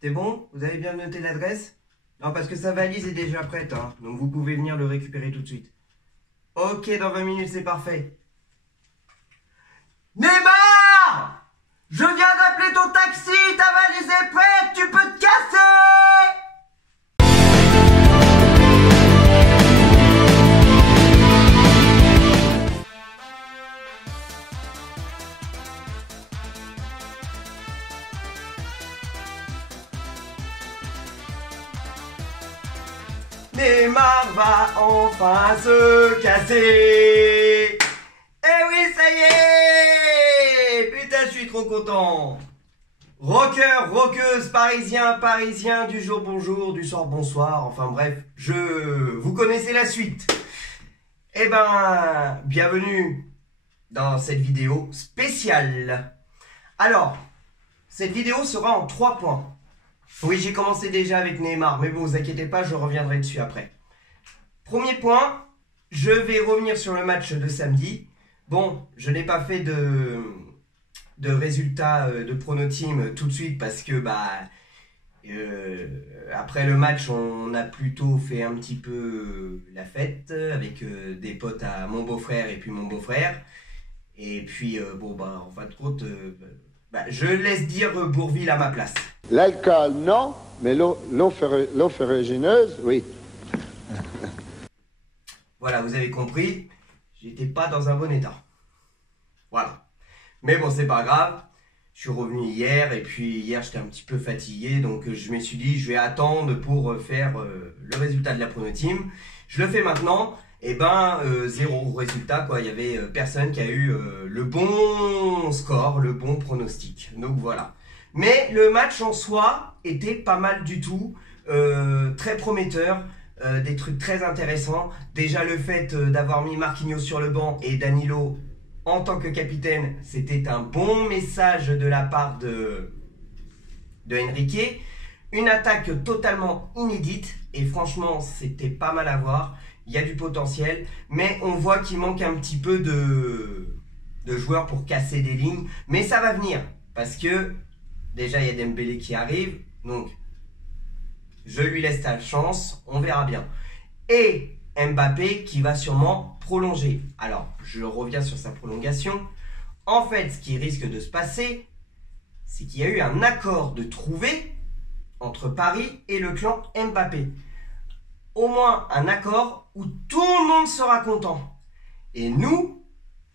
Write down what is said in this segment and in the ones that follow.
C'est bon? Vous avez bien noté l'adresse? Non, parce que sa valise est déjà prête, hein. Donc vous pouvez venir le récupérer tout de suite. Ok, dans 20 minutes, c'est parfait. Neymar! Je viens d'appeler ton taxi, ta valise est prête, tu peux te casser! Neymar va enfin se casser. Eh oui, ça y est! Putain, je suis trop content. Rocker, rockeuse, parisien du jour bonjour, du soir bonsoir, enfin bref, vous connaissez la suite. Eh ben, bienvenue dans cette vidéo spéciale. Alors, cette vidéo sera en 3 points. Oui, j'ai commencé déjà avec Neymar, mais bon, vous inquiétez pas, je reviendrai dessus après. Premier point, je vais revenir sur le match de samedi. Bon, je n'ai pas fait de résultats de prono-team tout de suite parce que après le match, on a plutôt fait un petit peu la fête avec des potes à mon beau-frère et puis mon beau-frère. Et puis, en fin de compte, je laisse dire Bourvil à ma place. L'alcool, non, mais l'eau ferrugineuse, oui. Voilà, vous avez compris, j'étais pas dans un bon état. Voilà. Mais bon, c'est pas grave. Je suis revenu hier et puis hier j'étais un petit peu fatigué, donc je me suis dit je vais attendre pour faire le résultat de la prono team. Je le fais maintenant. Et zéro résultat quoi. Il y avait personne qui a eu le bon score, le bon pronostic. Donc voilà. Mais le match en soi était pas mal du tout, très prometteur. Des trucs très intéressants. Déjà le fait d'avoir mis Marquinhos sur le banc et Danilo en tant que capitaine, c'était un bon message de la part de Enrique. Une attaque totalement inédite et franchement c'était pas mal à voir. Il y a du potentiel, mais on voit qu'il manque un petit peu de joueurs pour casser des lignes. Mais ça va venir parce que déjà il y a Dembélé qui arrive, donc je lui laisse ta chance, on verra bien. Et Mbappé qui va sûrement prolonger. Alors, je reviens sur sa prolongation. En fait, ce qui risque de se passer, c'est qu'il y a eu un accord de trouver entre Paris et le clan Mbappé. Au moins un accord où tout le monde sera content. Et nous,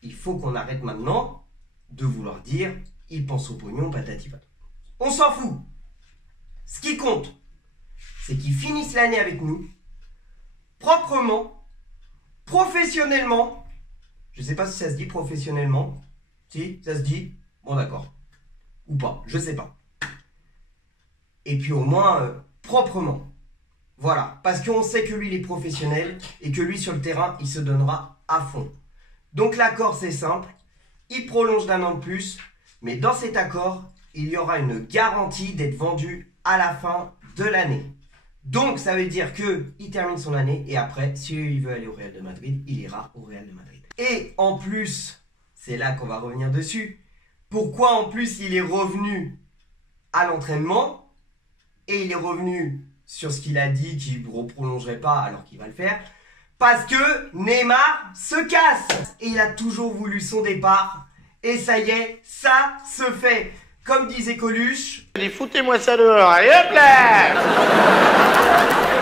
il faut qu'on arrête maintenant de vouloir dire « il pense au pognon, patati patata ». On s'en fout. Ce qui compte, c'est qu'ils finissent l'année avec nous, proprement, professionnellement. Je ne sais pas si ça se dit professionnellement. Si, ça se dit. Bon, d'accord. Ou pas, je sais pas. Et puis au moins, proprement. Voilà, parce qu'on sait que lui, il est professionnel et que lui, sur le terrain, il se donnera à fond. Donc l'accord, c'est simple. Il prolonge d'1 an de plus, mais dans cet accord, il y aura une garantie d'être vendu à la fin de l'année. Donc, ça veut dire qu'il termine son année et après, s'il veut aller au Real de Madrid, il ira au Real de Madrid. Et en plus, c'est là qu'on va revenir dessus. Pourquoi en plus il est revenu à l'entraînement et il est revenu sur ce qu'il a dit qu'il ne prolongerait pas alors qu'il va le faire? Parce que Neymar se casse. Et il a toujours voulu son départ. Et ça y est, ça se fait. Comme disait Coluche. Allez, foutez-moi ça dehors, allez hop là!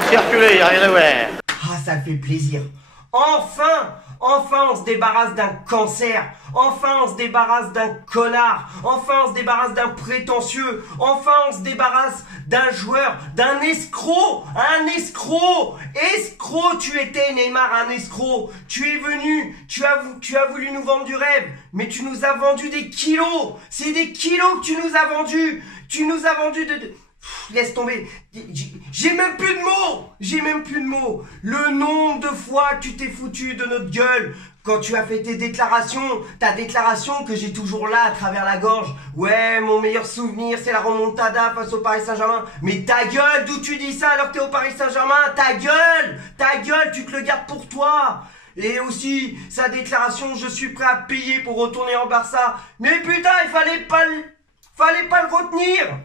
Circulez, y'a rien à voir. Ah, ça fait plaisir. Enfin on se débarrasse d'un cancer. Enfin, on se débarrasse d'un connard. Enfin, on se débarrasse d'un prétentieux. Enfin, on se débarrasse d'un joueur, d'un escroc. Un escroc. Escroc, tu étais, Neymar, un escroc. Tu es venu, tu as voulu nous vendre du rêve. Mais tu nous as vendu des kilos. C'est des kilos que tu nous as vendus. Tu nous as vendu laisse tomber. J'ai même plus de mots. J'ai même plus de mots. Le nombre de fois que tu t'es foutu de notre gueule quand tu as fait tes déclarations. Ta déclaration que j'ai toujours là à travers la gorge. Ouais, mon meilleur souvenir, c'est la remontada face au Paris Saint-Germain. Mais ta gueule, d'où tu dis ça alors que t'es au Paris Saint-Germain? Ta gueule, tu te le gardes pour toi. Et aussi, sa déclaration, je suis prêt à payer pour retourner en Barça. Mais putain, il fallait pas le retenir.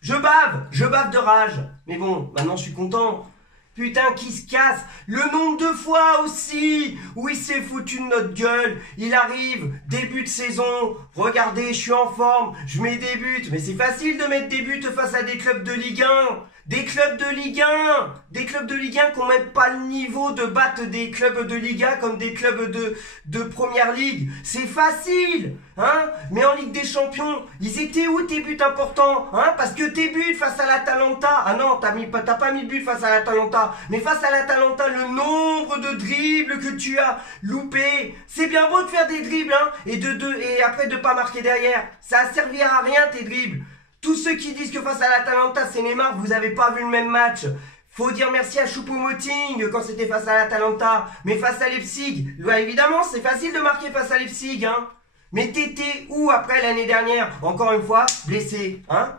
Je bave de rage. Mais bon, maintenant je suis content. Putain, qui se casse. Le nombre de fois aussi où il s'est foutu de notre gueule. Il arrive, début de saison. Regardez, je suis en forme. Je mets des buts. Mais c'est facile de mettre des buts face à des clubs de Ligue 1. Des clubs de Ligue 1. Des clubs de Ligue 1 qui n'ont même pas le niveau de battre des clubs de Ligue 1 comme des clubs de Première Ligue. C'est facile. Hein? Mais en Ligue des Champions, ils étaient où tes buts importants? Hein? Parce que tes buts face à l'Atalanta, ah non, t'as pas mis de but face à l'Atalanta, mais face à l'Atalanta, le nombre de dribbles que tu as loupé, c'est bien beau de faire des dribbles, hein, et après de pas marquer derrière, ça a servi à rien tes dribbles. Tous ceux qui disent que face à l'Atalanta c'est Neymar, vous avez pas vu le même match. Faut dire merci à Choupo-Moting quand c'était face à l'Atalanta, mais face à Leipzig, bah évidemment c'est facile de marquer face à Leipzig, hein. Mais t'étais où après l'année dernière? Encore une fois, blessé, hein?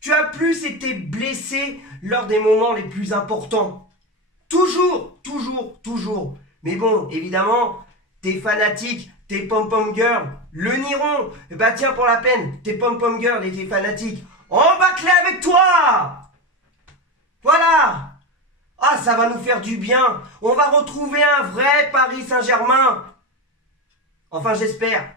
Tu as plus été blessé lors des moments les plus importants. Toujours. Mais bon, évidemment, tes fanatiques, tes pom-pom girls, le nieront. Et bah tiens, pour la peine, tes pom-pom girls et tes fanatiques, embarque-les avec toi! Voilà! Ah, ça va nous faire du bien. On va retrouver un vrai Paris Saint-Germain. Enfin, j'espère.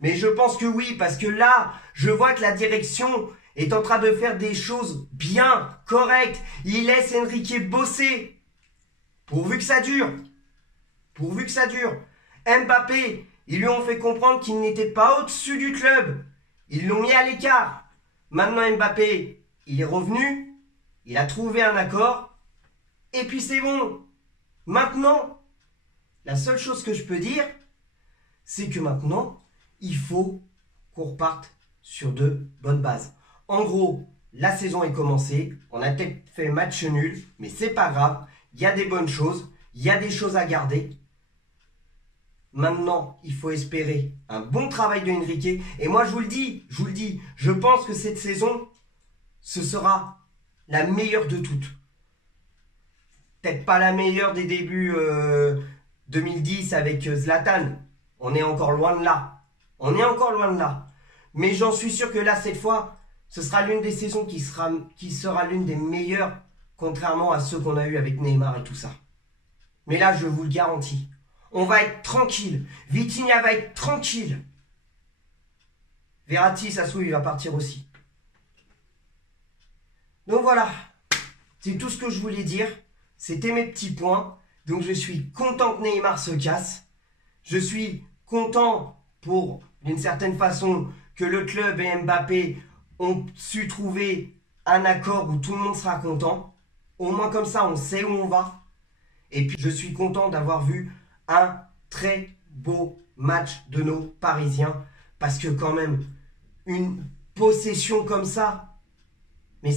Mais je pense que oui, parce que là, je vois que la direction est en train de faire des choses bien, correctes. Il laisse Enrique bosser. Pourvu que ça dure. Mbappé, ils lui ont fait comprendre qu'il n'était pas au-dessus du club. Ils l'ont mis à l'écart. Maintenant, Mbappé, il est revenu. Il a trouvé un accord. Et puis c'est bon. Maintenant, la seule chose que je peux dire, c'est que maintenant, il faut qu'on reparte sur de bonnes bases. En gros, la saison est commencée. On a peut-être fait match nul, mais c'est pas grave. Il y a des bonnes choses. Il y a des choses à garder. Maintenant, il faut espérer un bon travail de Enrique. Et moi, je vous le dis, je pense que cette saison, ce sera la meilleure de toutes. Peut-être pas la meilleure des débuts 2010 avec Zlatan. On est encore loin de là. Mais j'en suis sûr que là, cette fois, ce sera l'une des saisons qui sera l'une des meilleures, contrairement à ceux qu'on a eu avec Neymar et tout ça. Mais là, je vous le garantis, on va être tranquille. Vitinha va être tranquille. Verratti, ça se trouve, il va partir aussi. Donc voilà, c'est tout ce que je voulais dire. C'était mes petits points. Donc je suis content que Neymar se casse. Je suis content pour, d'une certaine façon, que le club et Mbappé ont su trouver un accord où tout le monde sera content. Au moins comme ça, on sait où on va. Et puis je suis content d'avoir vu un très beau match de nos Parisiens. Parce que quand même, une possession comme ça, mais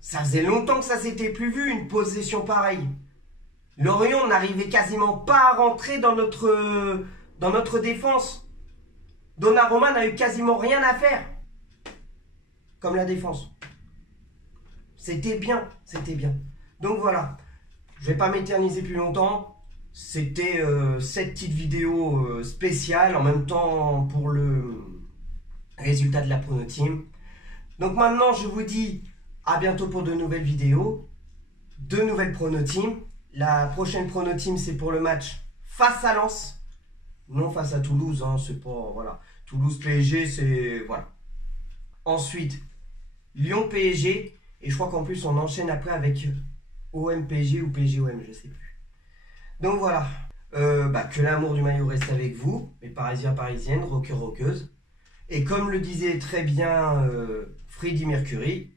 ça faisait longtemps que ça s'était plus vu, une possession pareille. Lorient n'arrivait quasiment pas à rentrer dans notre défense. Donnarumma n'a eu quasiment rien à faire. Comme la défense. C'était bien. Donc voilà. Je ne vais pas m'éterniser plus longtemps. C'était cette petite vidéo spéciale en même temps pour le résultat de la Prono Team. Donc maintenant, je vous dis à bientôt pour de nouvelles vidéos, de nouvelles Prono Team. La prochaine Prono Team, c'est pour le match face à Lens, non face à Toulouse. Hein, c'est pas voilà. Toulouse PSG, c'est voilà. Ensuite, Lyon PSG et je crois qu'en plus on enchaîne après avec OM PSG ou PSG OM, je sais plus. Donc voilà. Que l'amour du maillot reste avec vous, mes Parisiens, Parisiennes, rockeurs, rockeuses. Et comme le disait très bien Freddie Mercury.